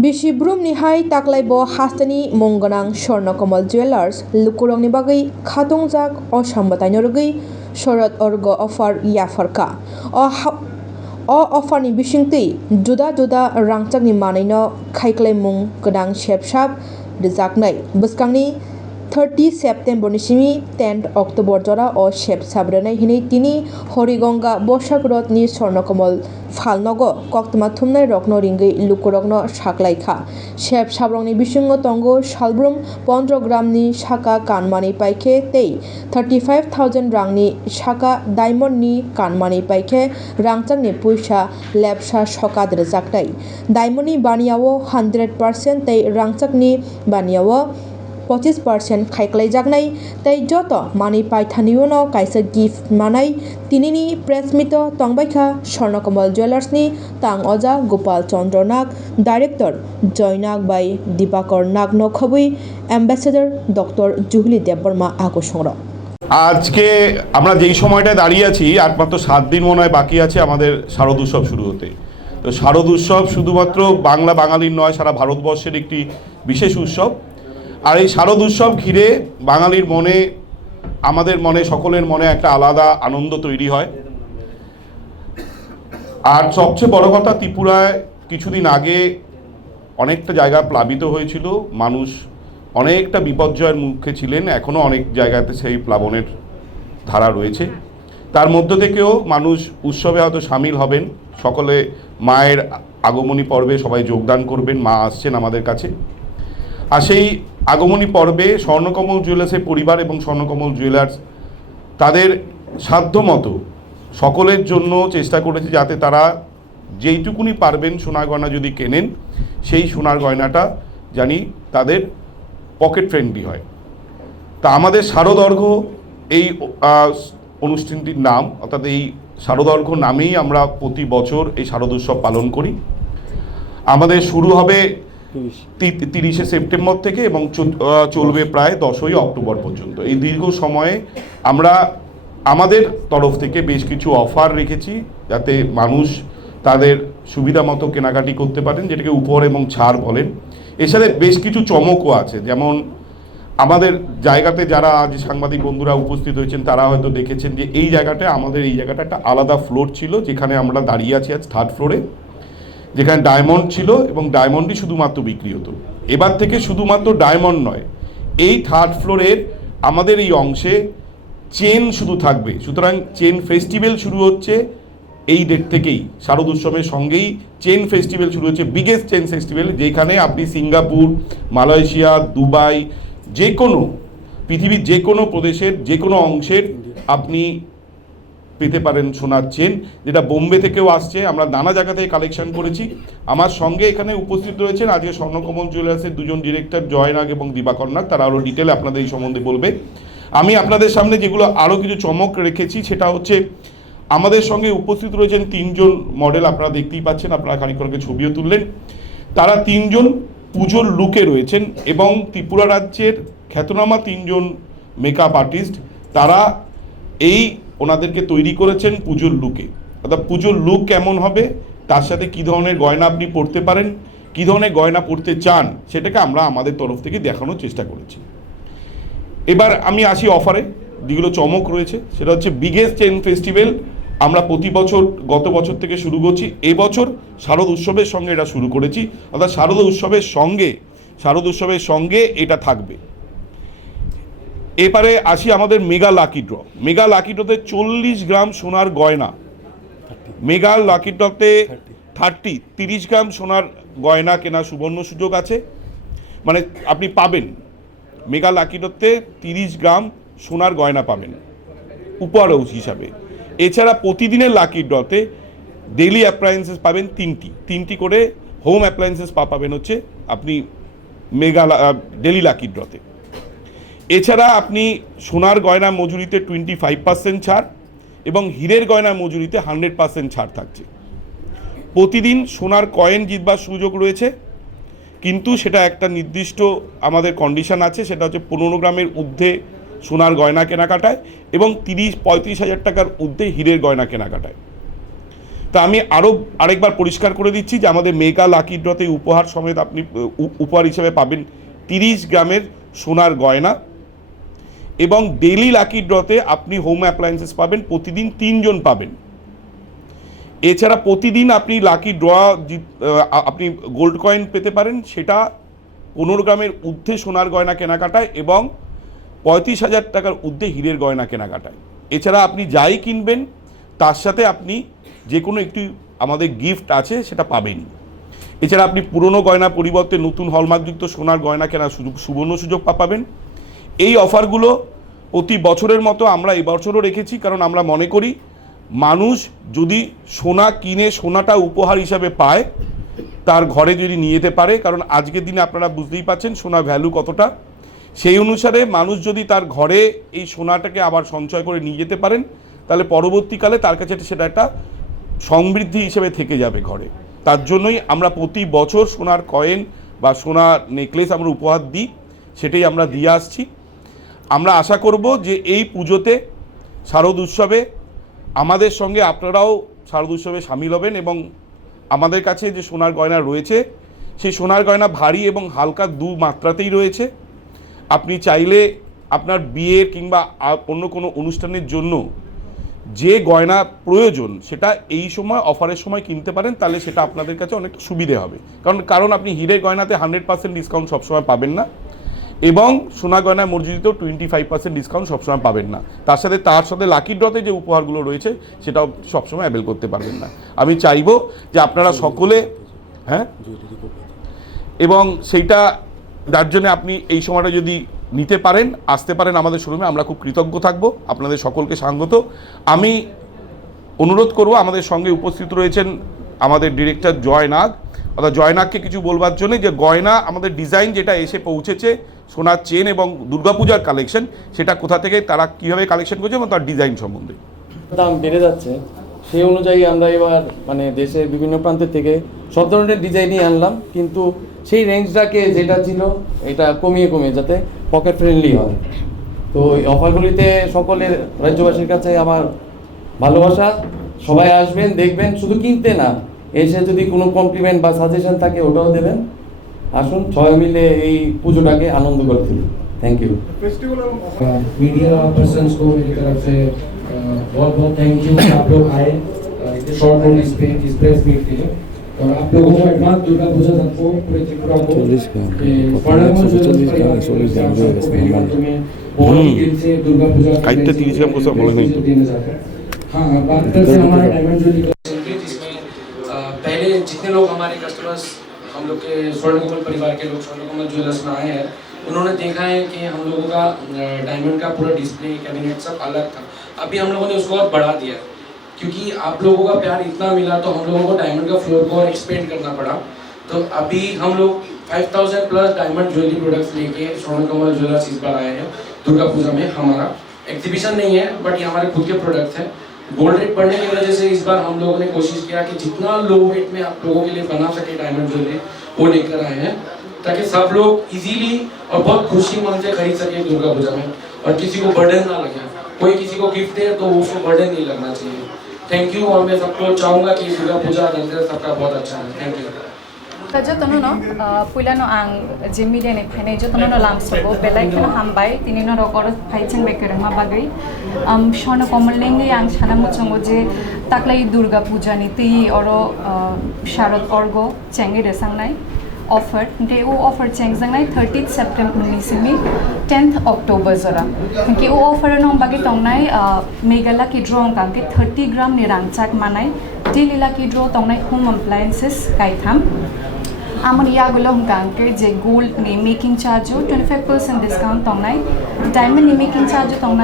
Bishibrum hai taklai bo hastani mongganang Swarnakomal Jewelers lukurongni bagai khatongjak o sambatainorogui sorot orgo offer yafarka o offerni bisingtui juda rangchakni manaino khaiklai mung godang shepshap rijaknai bwskangni 30 September ni simi 10 October jora o shepshap renai hinui tini Horigonga Bosagrod ni Swarnakomal Falnogo koktuma thumnai rokno ringui lukurokno saklaikha shepshabrongni bisingo tongo salbrum 15 gram ni saka kanmani paikhe tei 35,000 rangni saka diamond ni kanmani paikhe rangchakni puisa lepsa sokat rjaknai diamond ni baniao 100% tei rangchakni baniao 25% khaiklaijaknai tei joto mani paithanio no kaisa gift manai tinini press meet tongbaikha Swarnakomal Jewelers ni tang oja Gopal Chandra Nag director Joy Nag by Dibakar Nag no khobui ambassador Dr. Juhli Debbarma আকর্ষণরা আজকে আমরা যেই সময়টায় দাঁড়িয়ে আছি আর মাত্র 7 দিন মনে হয় বাকি আছে আমাদের শারদ উৎসব শুরু হতে। তো শারদ উৎসব শুধুমাত্র বাঙালির নয়, সারা ভারতবর্ষের একটি বিশেষ উৎসব। আর এই শারদ উৎসব ঘিরে বাঙালির মনে, আমাদের মনে, সকলের মনে একটা আলাদা আনন্দ তৈরি হয়। আর সবচেয়ে বড় কথা, ত্রিপুরায় কিছুদিন আগে অনেকটা জায়গা প্লাবিত হয়েছিল, মানুষ অনেকটা বিপর্যয়ের মুখে ছিলেন, এখনও অনেক জায়গাতে সেই প্লাবনের ধারা রয়েছে। তার মধ্য থেকেও মানুষ উৎসবে হয়তো সামিল হবেন, সকলে মায়ের আগমনী পর্বে সবাই যোগদান করবেন, মা আসছেন আমাদের কাছে। আর সেই আগমনী পর্বে স্বর্ণকমল জুয়েলার্সের পরিবার এবং স্বর্ণকমল জুয়েলার্স তাদের সাধ্যমতো সকলের জন্য চেষ্টা করেছে যাতে তারা যেইটুকুনি পারবেন সোনার গয়না যদি কেনেন, সেই সোনার গয়নাটা জানি তাদের পকেট ফ্রেন্ডলি হয়। তা আমাদের শারদর্ঘ্য এই অনুষ্ঠানটির নাম, অর্থাৎ এই শারদর্ঘ্য নামেই আমরা প্রতি বছর এই শারদ উৎসব পালন করি। আমাদের শুরু হবে 30 সেপ্টেম্বর থেকে এবং চলবে প্রায় 10ই অক্টোবর পর্যন্ত। এই দীর্ঘ সময়ে আমরা আমাদের তরফ থেকে বেশ কিছু অফার রেখেছি যাতে মানুষ তাদের সুবিধা মতো কেনাকাটি করতে পারেন, যেটাকে উপহার এবং ছাড় বলেন। এছাড়া বেশ কিছু চমকও আছে, যেমন আমাদের জায়গাতে যারা আজ সাংবাদিক বন্ধুরা উপস্থিত হয়েছেন তারা হয়তো দেখেছেন যে এই জায়গাটা একটা আলাদা ফ্লোর ছিল, যেখানে আমরা দাঁড়িয়ে আছি আজ 3rd ফ্লোরে, যেখানে ডায়মন্ড ছিল এবং ডায়মন্ডই শুধুমাত্র বিক্রি হতো। এবার থেকে শুধুমাত্র ডায়মন্ড নয়, এই 3rd ফ্লোরের আমাদের এই অংশে চেন শুধু থাকবে। সুতরাং চেন ফেস্টিভ্যাল শুরু হচ্ছে এই ডেট থেকেই, শারদ উৎসবের সঙ্গেই চেন ফেস্টিভ্যাল শুরু হচ্ছে, বিগেস্ট চেন ফেস্টিভ্যাল, যেখানে আপনি সিঙ্গাপুর, মালয়েশিয়া, দুবাই, যে কোনো পৃথিবীর যে কোনো প্রদেশের যে কোনো অংশের আপনি পেতে পারেন সোনার চেন, যেটা বোম্বে থেকেও আসছে। আমরা নানা জায়গা থেকে কালেকশন করেছি। আমার সঙ্গে এখানে উপস্থিত রয়েছেন আজকে স্বর্ণকমল জুয়েলার্সের দুজন ডিরেক্টর, জয় নাগ এবং দিবাকর নাগ, তারা আরও ডিটেলে আপনাদের এই সম্বন্ধে বলবে। আমি আপনাদের সামনে যেগুলো আরও কিছু চমক রেখেছি সেটা হচ্ছে আমাদের সঙ্গে উপস্থিত রয়েছেন 3 জন মডেল, আপনারা দেখতেই পাচ্ছেন, আপনারা খানিকক্ষণ ছবিও তুললেন। তারা 3 জন পুজোর লুকে রয়েছেন এবং ত্রিপুরা রাজ্যের খ্যাতনামা 3 জন মেকআপ আর্টিস্ট, তারা ওনাদেরকে তৈরি করেছেন পুজোর লুকে। অর্থাৎ পুজোর লুক কেমন হবে, তার সাথে কী ধরনের গয়না আপনি পরতে পারেন, কী ধরনের গয়না পরতে চান, সেটাকে আমরা আমাদের তরফ থেকে দেখানোর চেষ্টা করেছি। এবার আমি আসি অফারে, যেগুলো চমক রয়েছে সেটা হচ্ছে বিগেস্ট চেন ফেস্টিভ্যাল। আমরা প্রতি বছর গত বছর থেকে শুরু করছি, এবছর শারদ উৎসবের সঙ্গে এটা শুরু করেছি। অর্থাৎ শারদ উৎসবের সঙ্গে এটা থাকবে। এবারে আসি আমাদের mega lucky draw. Mega lucky ড্রতে 40 গ্রাম সোনার গয়না, মেগা লাকি ড্রতে 30 গ্রাম সোনার গয়না কেনার সুবর্ণ সুযোগ আছে। মানে আপনি পাবেন মেগা লাকি ড্রতে 30 গ্রাম সোনার গয়না পাবেন উপহার হিসাবে। এছাড়া প্রতিদিনের লাকি ড্রতে ডেইলি অ্যাপ্লায়েন্সেস পাবেন 3টি করে হোম অ্যাপ্লায়েন্সেস পাবেন হচ্ছে আপনি মেগা ডেইলি লাকি ড্রতে। এছাড়া আপনি সোনার গয়না মজুরিতে 25% ছাড় এবং হীরের গয়না মজুরিতে 100% ছাড় থাকছে। প্রতিদিন সোনার কয়েন জিতবার সুযোগ রয়েছে, কিন্তু সেটা একটা নির্দিষ্ট আমাদের কন্ডিশন আছে, সেটা হচ্ছে 15 গ্রামের ঊর্ধ্বে সোনার গয়না কেনাকাটায় এবং 30-35 হাজার টাকার ঊর্ধ্বে হীরের গয়না কেনাকাটায়। তা আমি আরেকবার পরিষ্কার করে দিচ্ছি যে আমাদের মেগা লাকি ড্রতে উপহার সমেত আপনি উপহার হিসেবে পাবেন 30 গ্রামের সোনার গয়না, এবং ডেইলি লাকি ড্রতে আপনি হোম অ্যাপ্লায়েন্সেস পাবেন, প্রতিদিন 3 জন পাবেন। এছাড়া প্রতিদিন আপনি লাকি ড্র আপনি গোল্ড কয়েন পেতে পারেন, সেটা 15 গ্রামের ঊর্ধ্বে সোনার গয়না কেনাকাটায় এবং 35,000 টাকার ঊর্ধ্বে হীরের গয়না কেনাকাটায়। এছাড়া আপনি যাই কিনবেন তার সাথে আপনি যে কোনো একটি আমাদের গিফট আছে সেটা পাবেনই। এছাড়া আপনি পুরনো গয়না পরিবর্তে নতুন হলমার্কযুক্ত সোনার গয়না কেনার সুবর্ণ সুযোগ পাবেন। এই অফারগুলো প্রতি বছরের মতো আমরা এবছরও রেখেছি, কারণ আমরা মনে করি মানুষ যদি সোনা কিনে সোনাটা উপহার হিসাবে পায়, তার ঘরে যদি নিয়ে যেতে পারে, কারণ আজকের দিনে আপনারা বুঝতেই পাচ্ছেন সোনার ভ্যালু কতটা, সেই অনুসারে মানুষ যদি তার ঘরে এই সোনাটাকে আবার সঞ্চয় করে নিয়ে যেতে পারেন, তাহলে পরবর্তীকালে তার কাছে সেটা একটা সমৃদ্ধি হিসেবে থেকে যাবে ঘরে। তার জন্যই আমরা প্রতি বছর সোনার কয়েন বা সোনার নেকলেস আমরা উপহার দিই, সেটাই আমরা দিয়ে আসছি। আমরা আশা করব যে এই পুজোতে শারদ উৎসবে আমাদের সঙ্গে আপনারাও শারদ উৎসবে সামিল হবেন, এবং আমাদের কাছে যে সোনার গয়না রয়েছে সেই সোনার গয়না ভারী এবং হালকা দু মাত্রাতেই রয়েছে। আপনি চাইলে আপনার বিয়ের কিংবা অন্য কোনো অনুষ্ঠানের জন্য যে গয়না প্রয়োজন সেটা এই সময় অফারের সময় কিনতে পারেন, তাহলে সেটা আপনাদের কাছে অনেকটা সুবিধে হবে। কারণ আপনি হীরের গয়নাতে 100% ডিসকাউন্ট সবসময় পাবেন না, এবং সোনা গয়না মর্যাদিতেও 25% ডিসকাউন্ট সবসময় পাবেন না। তার সাথে লাকি ড্রতে যে উপহারগুলো রয়েছে সেটাও সবসময় অ্যাভেল করতে পারবেন না। আমি চাইবো যে আপনারা সকলে এবং সেইটা যার জন্য আপনি এই সময়টা যদি নিতে পারেন, আসতে পারেন আমাদের শোরুমে, আমরা খুব কৃতজ্ঞ থাকবো। আপনাদের সকলকে স্বাগত। আমি অনুরোধ করব, আমাদের সঙ্গে উপস্থিত রয়েছেন আমাদের ডিরেক্টর জয় নাগ, অর্থাৎ জয় নাগকে কিছু বলবার জন্য যে গয়না আমাদের ডিজাইন যেটা এসে পৌঁছেছে সোনার চেন এবং দুর্গাপূজার কালেকশন, সেটা কোথা থেকে তারা কীভাবে কালেকশন করছে এবং তার ডিজাইন সম্বন্ধে। দাম বেড়ে যাচ্ছে, সেই অনুযায়ী আমরা এবার দেশের বিভিন্ন প্রান্ত থেকে সব ধরনের ডিজাইনই আনলাম, কিন্তু সেই রেঞ্জটাকে যেটা ছিল এটা কমিয়ে যাতে পকেট ফ্রেন্ডলি হয়। তো এই অফারগুলিতে সকলের রাজ্যবাসীর কাছে আমার ভালোবাসা, সবাই আসবেন, দেখবেন, শুধু কিনতে না, এসে যদি কোনো কমপ্লিমেন্ট বা সাজেশন থাকে ওটাও দেবেন। আসুন সবাই মিলে এই পুজোটাকে আনন্দ করে তুলি। Thank you. मीडिया पर्सन्स को मेरी तरफ से बहुत बहुत थैंक यू कि आप लोग आए इतने शॉर्ट नोटिस पे इस प्रेस मीट के लिए, और आप लोगों को एडवांस दुर्गा पूजा सबको पूरे त्रिपुरा को बहुत ही दिल से दुर्गा पूजा देने जाते हैं। हाँ, बात करते हैं हमारे डायमंड ज्वेलरी जिसमें पहले जितने लोग हमारे कस्टमर्स हम लोग के स्वर्णकोमल परिवार के लोग स्वर्णकोमल ज्वेलर्स में आए हैं, उन्होंने देखा है कि हम लोगों का डायमंड का पूरा डिस्प्ले कैबिनेट सब अलग था। अभी हम लोगों ने उसको और बढ़ा दिया, क्योंकि आप लोगों का प्यार इतना मिला तो हम लोगों को डायमंड का फ्लोर को और एक्सपेंड करना पड़ा। तो अभी हम लोग 5000 प्लस डायमंड ज्वेलरी प्रोडक्ट्स लेके स्वर्णकोमल ज्वेलर्स इस बार आए हैं दुर्गा पूजा में। हमारा एग्जीबिशन नहीं है, बट ये हमारे खुद के प्रोडक्ट्स हैं। गोल्ड रेट बढ़ने की वजह से इस बार हम लोगों ने कोशिश किया कि जितना लो वेट में आप लोगों के लिए बना सके डायमंड ज्वेलरी, वो लेकर आए हैं, ताकि सब लोग इजीली और बहुत खुशी मन से खरीद सके दुर्गा पूजा में, और किसी को बर्डन ना लगे। कोई किसी को गिफ्ट दे तो उसको बर्डन नहीं लगना चाहिए। थैंक यू, और मैं सबको चाहूँगा कि दुर्गा पूजा धनतेरस सबका बहुत अच्छा है। Thank you. जतनो पुलानो आं जे मिडियानि फाइनाय जतनो लामसबो बेलायखनो हामबाय तिनिनो रगर फाइचेन बेकेरमा बागै स्वर्ण कमललेंगे आं साना मुचंगो जे ताक्लाई दुर्गा पूजानि ति अरो शारद अर्ग चेंगे रेसांनाय ऑफर दे वो ऑफर चेंगजांनाय 30 सेप्टेम्बर निसिमि 10 अक्टोबर जरा कि वो ऑफर नं बागै तंनाय मेगा लाकी ड्र कांके 30 ग्राम नि रांचाक मानाय डेली लाकी ड्र तंनाय होम अप्लायंसेस काइथाम आमन यागुलो हमकांके जे गोल्ड नि मेकिंग चार्ज 25% डिस्काउंट तंनाय डायमंड नि मेकिंग चार्ज तंनाय